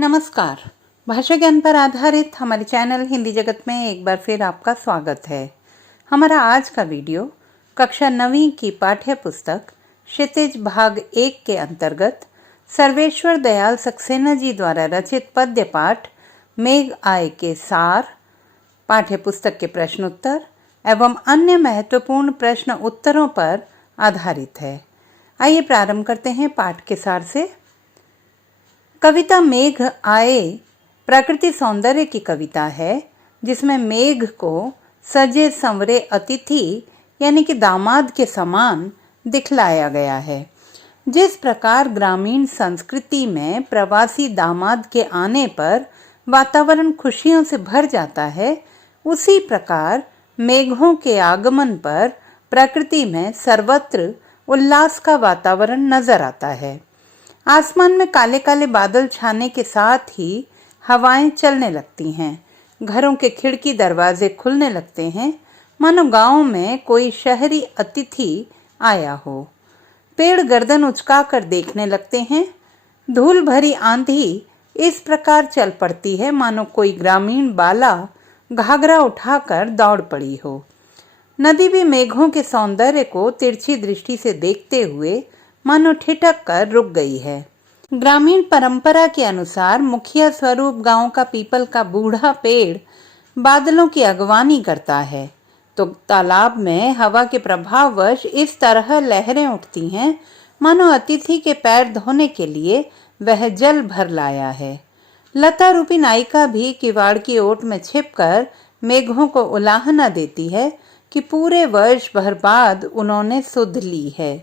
नमस्कार। भाषा ज्ञान पर आधारित हमारे चैनल हिंदी जगत में एक बार फिर आपका स्वागत है। हमारा आज का वीडियो कक्षा 9वीं की पाठ्य पुस्तक क्षितिज भाग 1 के अंतर्गत सर्वेश्वर दयाल सक्सेना जी द्वारा रचित पद्य पाठ मेघ आए के सार, पाठ्य पुस्तक के प्रश्नोत्तर एवं अन्य महत्वपूर्ण प्रश्न उत्तरों पर आधारित है। आइए प्रारंभ करते हैं पाठ के सार से। कविता मेघ आए प्रकृति सौंदर्य की कविता है, जिसमें मेघ को सजे संवरे अतिथि यानी कि दामाद के समान दिखलाया गया है। जिस प्रकार ग्रामीण संस्कृति में प्रवासी दामाद के आने पर वातावरण खुशियों से भर जाता है, उसी प्रकार मेघों के आगमन पर प्रकृति में सर्वत्र उल्लास का वातावरण नजर आता है। आसमान में काले काले बादल छाने के साथ ही हवाएं चलने लगती हैं। घरों के खिड़की दरवाजे खुलने लगते हैं, मानो गांव में कोई शहरी अतिथि आया हो। पेड़ गर्दन उचकाकर देखने लगते हैं। धूल भरी आंधी इस प्रकार चल पड़ती है मानो कोई ग्रामीण बाला घाघरा उठाकर दौड़ पड़ी हो। नदी भी मेघों के सौंदर्य को तिरछी दृष्टि से देखते हुए मानो ठिठक कर रुक गई है। ग्रामीण परंपरा के अनुसार मुखिया स्वरूप गांव का पीपल का बूढ़ा पेड़ बादलों की अगवानी करता है, तो तालाब में हवा के प्रभाववश इस तरह लहरें उठती हैं मानो अतिथि के पैर धोने के लिए वह जल भर लाया है। लता रूपी नायिका भी किवाड़ की ओट में छिपकर मेघों को उलाहना देती है कि पूरे वर्ष भर बाद उन्होंने सुध ली है।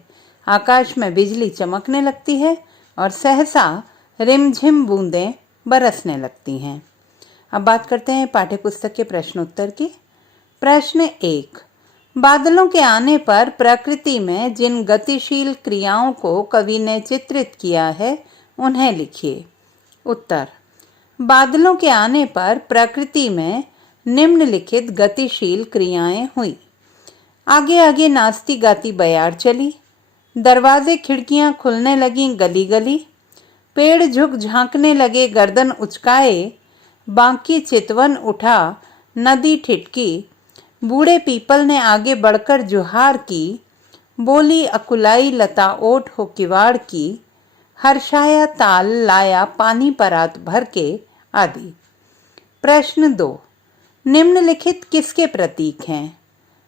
आकाश में बिजली चमकने लगती है और सहसा रिमझिम बूंदें बरसने लगती हैं। अब बात करते हैं पाठ्यपुस्तक के प्रश्नोत्तर की। प्रश्न 1। बादलों के आने पर प्रकृति में जिन गतिशील क्रियाओं को कवि ने चित्रित किया है, उन्हें लिखिए। उत्तर। बादलों के आने पर प्रकृति में निम्नलिखित गतिशील क्रियाएं हुई। आगे आगे नाचती गाती बयार चली, दरवाजे खिड़कियां खुलने लगीं गली गली, पेड़ झुक झांकने लगे गर्दन उचकाए, बांकी चितवन उठा नदी ठिठकी, बूढ़े पीपल ने आगे बढ़कर जुहार की, बोली अकुलाई लता ओट हो किवाड़ की, हर्षाया ताल लाया पानी परात भर के, आदि। प्रश्न 2। निम्नलिखित किसके प्रतीक हैं?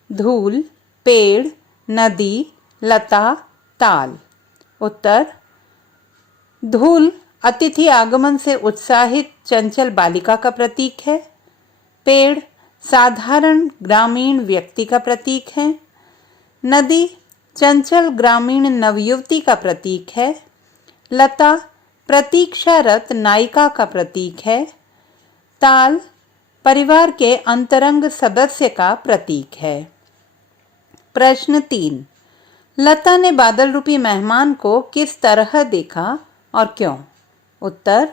धूल, पेड़, नदी, लता, ताल। उत्तर। धूल अतिथि आगमन से उत्साहित चंचल बालिका का प्रतीक है। पेड़ साधारण ग्रामीण व्यक्ति का प्रतीक है। नदी चंचल ग्रामीण नवयुवती का प्रतीक है। लता प्रतीक्षारत नायिका का प्रतीक है। ताल परिवार के अंतरंग सदस्य का प्रतीक है। प्रश्न 3। लता ने बादल रूपी मेहमान को किस तरह देखा और क्यों? उत्तर।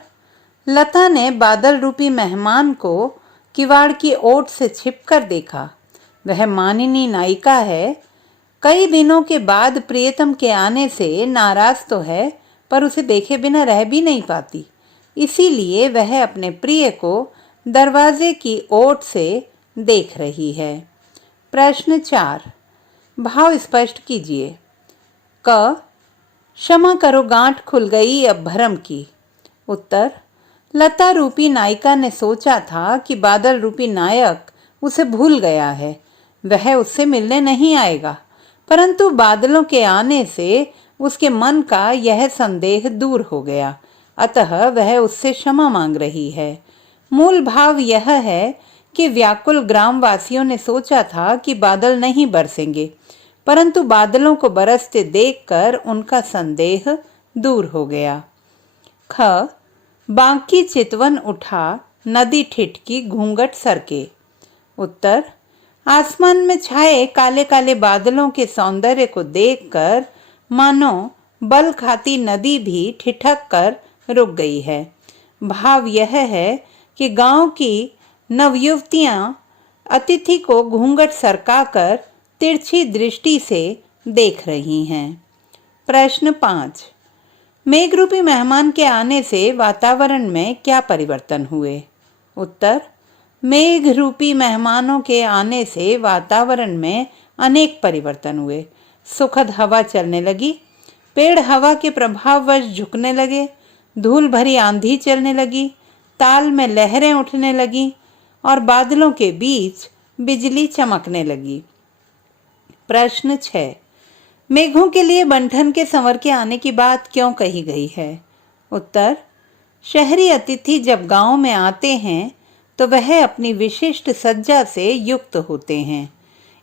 लता ने बादल रूपी मेहमान को किवाड़ की ओट से छिपकर देखा। वह मानिनी नायिका है। कई दिनों के बाद प्रियतम के आने से नाराज तो है, पर उसे देखे बिना रह भी नहीं पाती। इसीलिए वह अपने प्रिय को दरवाजे की ओट से देख रही है। प्रश्न 4। भाव स्पष्ट कीजिए। क। क्षमा करो गांठ खुल गई अब भरम की। उत्तर। लता रूपी नायिका ने सोचा था कि बादल रूपी नायक उसे भूल गया है, वह उससे मिलने नहीं आएगा, परंतु बादलों के आने से उसके मन का यह संदेह दूर हो गया, अतः वह उससे क्षमा मांग रही है। मूल भाव यह है कि व्याकुल ग्रामवासियों ने सोचा था कि बादल नहीं बरसेंगे, परंतु बादलों को बरसते देखकर उनका संदेह दूर हो गया। ख। बांकी चितवन उठा नदी ठिठकी घूंघट सरके। उत्तर। आसमान में छाए काले काले बादलों के सौंदर्य को देखकर मानो बल खाती नदी भी ठिठक कर रुक गई है। भाव यह है कि गांव की नवयुवतियां अतिथि को घूंघट सरकाकर तिरछी दृष्टि से देख रही हैं। प्रश्न 5। मेघ रूपी मेहमान के आने से वातावरण में क्या परिवर्तन हुए? उत्तर, मेघ रूपी मेहमानों के आने से वातावरण में अनेक परिवर्तन हुए। सुखद हवा चलने लगी, पेड़ हवा के प्रभाववश झुकने लगे, धूल भरी आंधी चलने लगी, ताल में लहरें उठने लगी और बादलों के बीच बिजली चमकने लगी। प्रश्न 6, मेघों के लिए बंठन के संवर के आने की बात क्यों कही गई है? उत्तर, शहरी अतिथि जब गांव में आते हैं तो वह अपनी विशिष्ट सज्जा से युक्त होते हैं।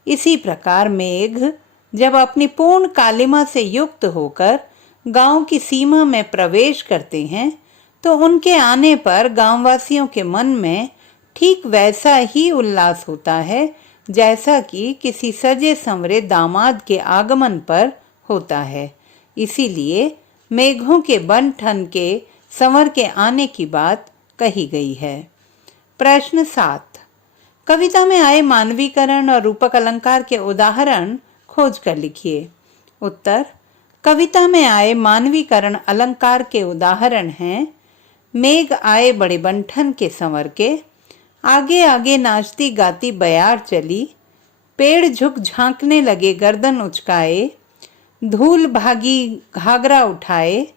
इसी प्रकार मेघ जब अपनी पूर्ण कालिमा से युक्त होकर गांव की सीमा में प्रवेश करते हैं तो उनके आने पर गांववासियों के मन में ठीक वैसा ही उल्लास होता है जैसा कि किसी सजे संवरे दामाद के आगमन पर होता है। इसीलिए मेघों के बन-ठन के संवर के आने की बात कही गई है। प्रश्न 7, कविता में आए मानवीकरण और रूपक अलंकार के उदाहरण खोज कर लिखिए। उत्तर, कविता में आए मानवीकरण अलंकार के उदाहरण हैं, मेघ आए बड़े बंठन के संवर के, आगे आगे नाचती गाती बयार चली, पेड़ झुक झांकने लगे गर्दन उचकाए, धूल भागी घाघरा उठाए,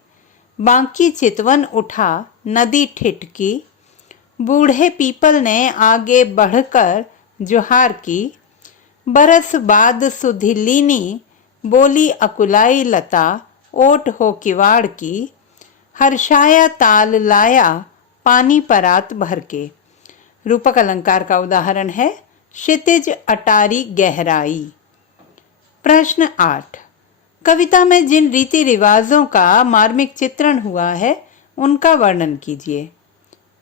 बांकी चितवन उठा नदी ठिठकी, बूढ़े पीपल ने आगे बढ़कर जोहार की, बरस बाद सुधिलीनी बोली अकुलाई लता ओट हो किवाड़ की, हर्षाया ताल लाया पानी परात भर के। रूपक अलंकार का उदाहरण है क्षितिज अटारी गहराई। प्रश्न 8, कविता में जिन रीति रिवाजों का मार्मिक चित्रण हुआ है उनका वर्णन कीजिए।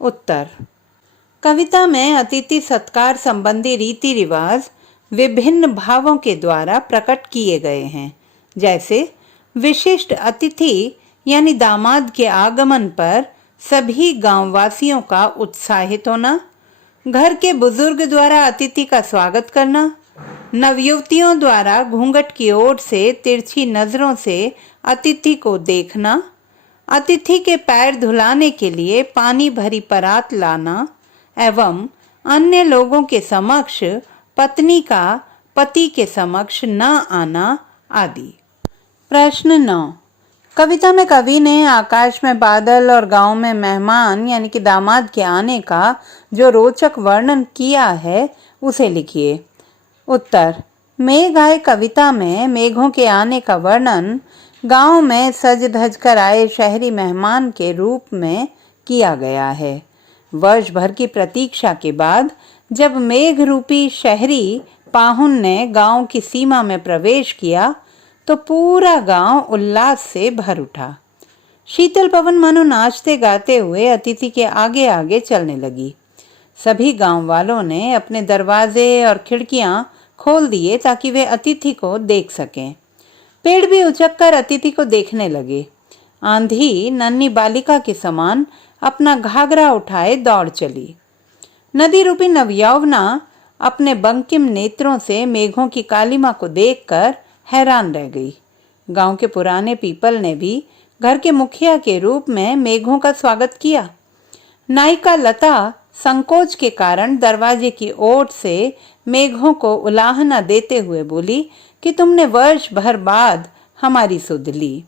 उत्तर, कविता में अतिथि सत्कार संबंधी रीति रिवाज विभिन्न भावों के द्वारा प्रकट किए गए हैं। जैसे विशिष्ट अतिथि यानी दामाद के आगमन पर सभी गांववासियों का उत्साहित होना, घर के बुजुर्ग द्वारा अतिथि का स्वागत करना, नवयुवतियों द्वारा घूंघट की ओर से तिरछी नजरों से अतिथि को देखना, अतिथि के पैर धुलाने के लिए पानी भरी परात लाना एवं अन्य लोगों के समक्ष पत्नी का पति के समक्ष न आना आदि। प्रश्न 9, कविता में कवि ने आकाश में बादल और गांव में मेहमान यानी कि दामाद के आने का जो रोचक वर्णन किया है उसे लिखिए। उत्तर, मेघ आए कविता में मेघों के आने का वर्णन गांव में सज धज कर आए शहरी मेहमान के रूप में किया गया है। वर्ष भर की प्रतीक्षा के बाद जब मेघ रूपी शहरी पाहुन ने गांव की सीमा में प्रवेश किया तो पूरा गांव उल्लास से भर उठा। शीतल पवन मानो नाचते गाते हुए अतिथि के आगे आगे चलने लगी। सभी गांव वालों ने अपने दरवाजे और खिड़कियां खोल दिए ताकि वे अतिथि को देख सकें। पेड़ भी उचककर अतिथि को देखने लगे। आंधी नन्ही बालिका के समान अपना घाघरा उठाए दौड़ चली। नदी रूपी नवयौवना अपने बंकिम नेत्रों से मेघों की कालिमा को देखकर हैरान रह गई। गांव के पुराने पीपल ने भी घर के मुखिया के रूप में मेघों का स्वागत किया। नायिका लता संकोच के कारण दरवाजे की ओट से मेघों को उलाहना देते हुए बोली कि तुमने वर्ष भर बाद हमारी सुध ली।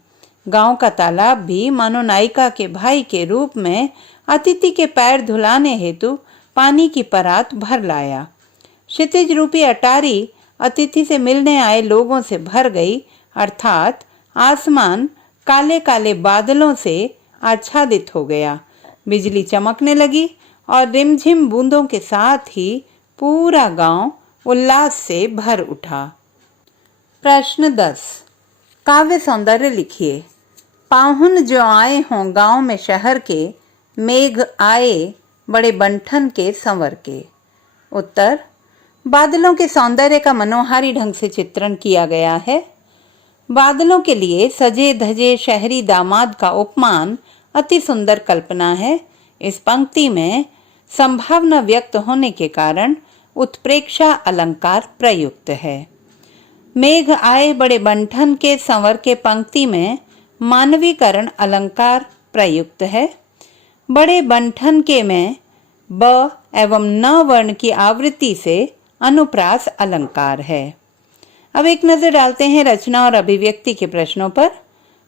गांव का तालाब भी मानो नायिका के भाई के रूप में अतिथि के पैर धुलाने हेतु पानी की परात भर लाया। क्षितिज रूपी अटारी अतिथि से मिलने आए लोगों से भर गई, अर्थात आसमान काले काले बादलों से आच्छादित हो गया। बिजली चमकने लगी और रिमझिम बूंदों के साथ ही पूरा गांव उल्लास से भर उठा। प्रश्न 10, काव्य सौंदर्य लिखिए। पाहुन जो आए हों गांव में शहर के, मेघ आए बड़े बंठन के संवर के। उत्तर, बादलों के सौंदर्य का मनोहारी ढंग से चित्रण किया गया है। बादलों के लिए सजे धजे शहरी दामाद का उपमान अति सुंदर कल्पना है। इस पंक्ति में संभावना व्यक्त होने के कारण उत्प्रेक्षा अलंकार प्रयुक्त है। मेघ आए बड़े बंठन के संवर के पंक्ति में मानवीकरण अलंकार प्रयुक्त है। बड़े बंठन के में ब एवं न वर्ण की आवृत्ति से अनुप्रास अलंकार है। अब एक नजर डालते हैं रचना और अभिव्यक्ति के प्रश्नों पर।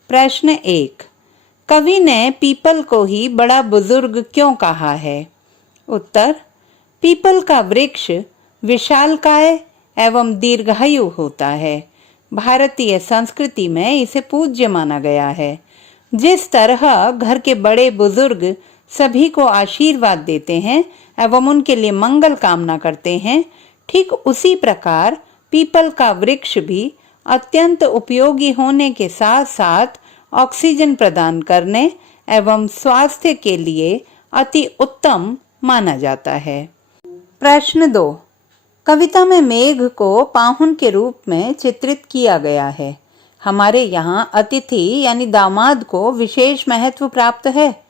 प्रश्न 1, कवि ने पीपल को ही बड़ा बुजुर्ग क्यों कहा है? उत्तर, पीपल का वृक्ष विशालकाय एवं दीर्घायु होता है। भारतीय संस्कृति में इसे पूज्य माना गया है। जिस तरह घर के बड़े बुजुर्ग सभी को आशीर्वाद देते हैं एवं उनके लिए मंगल कामना करते हैं, ठीक उसी प्रकार पीपल का वृक्ष भी अत्यंत उपयोगी होने के साथ साथ ऑक्सीजन प्रदान करने एवं स्वास्थ्य के लिए अति उत्तम माना जाता है। प्रश्न 2, कविता में मेघ को पाहुन के रूप में चित्रित किया गया है। हमारे यहाँ अतिथि यानी दामाद को विशेष महत्व प्राप्त है,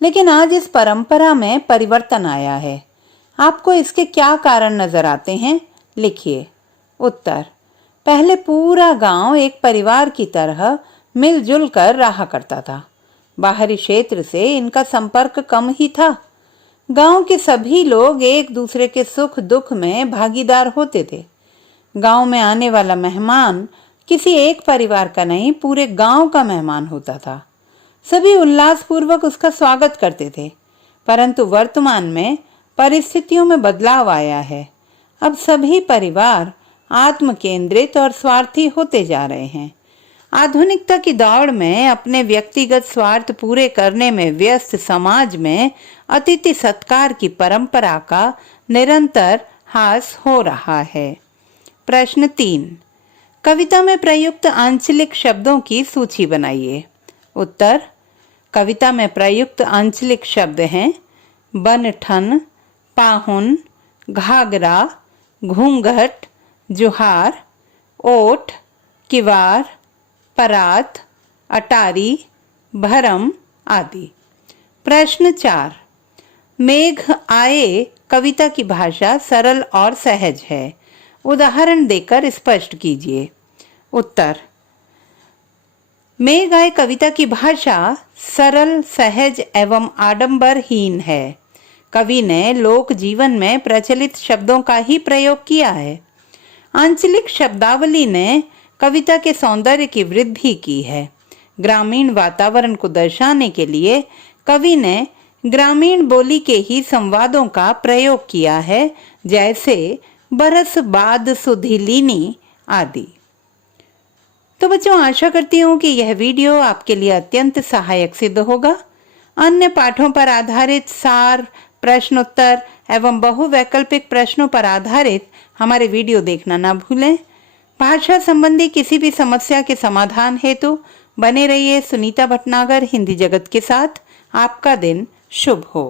लेकिन आज इस परंपरा में परिवर्तन आया है। आपको इसके क्या कारण नजर आते हैं? लिखिए। उत्तर, पहले पूरा गांव एक परिवार की तरह मिलजुल कर रहा करता था। बाहरी क्षेत्र से इनका संपर्क कम ही था। गांव के सभी लोग एक दूसरे के सुख दुख में भागीदार होते थे। गांव में आने वाला मेहमान किसी एक परिवार का नहीं, पूरे गांव का मेहमान होता था। सभी उल्लासपूर्वक उसका स्वागत करते थे। परंतु वर्तमान में परिस्थितियों में बदलाव आया है। अब सभी परिवार आत्म केंद्रित और स्वार्थी होते जा रहे हैं। आधुनिकता की दौड़ में अपने व्यक्तिगत स्वार्थ पूरे करने में व्यस्त समाज में अतिथि सत्कार की परंपरा का निरंतर ह्रास हो रहा है। प्रश्न 3, कविता में प्रयुक्त आंचलिक शब्दों की सूची बनाइए। उत्तर, कविता में प्रयुक्त आंचलिक शब्द हैं बनठन, पाहुन, घाघरा, घूंघट, जुहार, ओठ, किवार, परात, अटारी, भरम आदि। प्रश्न 4, मेघ आए कविता की भाषा सरल और सहज है। उदाहरण देकर स्पष्ट कीजिए। उत्तर, मेघ आए कविता की भाषा सरल, सहज एवं आडंबरहीन है। कवि ने लोक जीवन में प्रचलित शब्दों का ही प्रयोग किया है। आंचलिक शब्दावली ने कविता के सौंदर्य की वृद्धि की है। ग्रामीण वातावरण को दर्शाने के लिए कवि ने ग्रामीण बोली के ही संवादों का प्रयोग किया है, जैसे बरस बाद सुधिलीनी आदि। तो बच्चों, आशा करती हूँ कि यह वीडियो आपके लिए अत्यंत सहायक सिद्ध होगा। अन्य पाठों पर आधारित सार, प्रश्नोत्तर एवं बहुवैकल्पिक प्रश्नों पर आधारित हमारे वीडियो देखना ना भूलें। भाषा संबंधी किसी भी समस्या के समाधान हेतु बने रहिए सुनीता भटनागर हिंदी जगत के साथ। आपका दिन शुभ हो।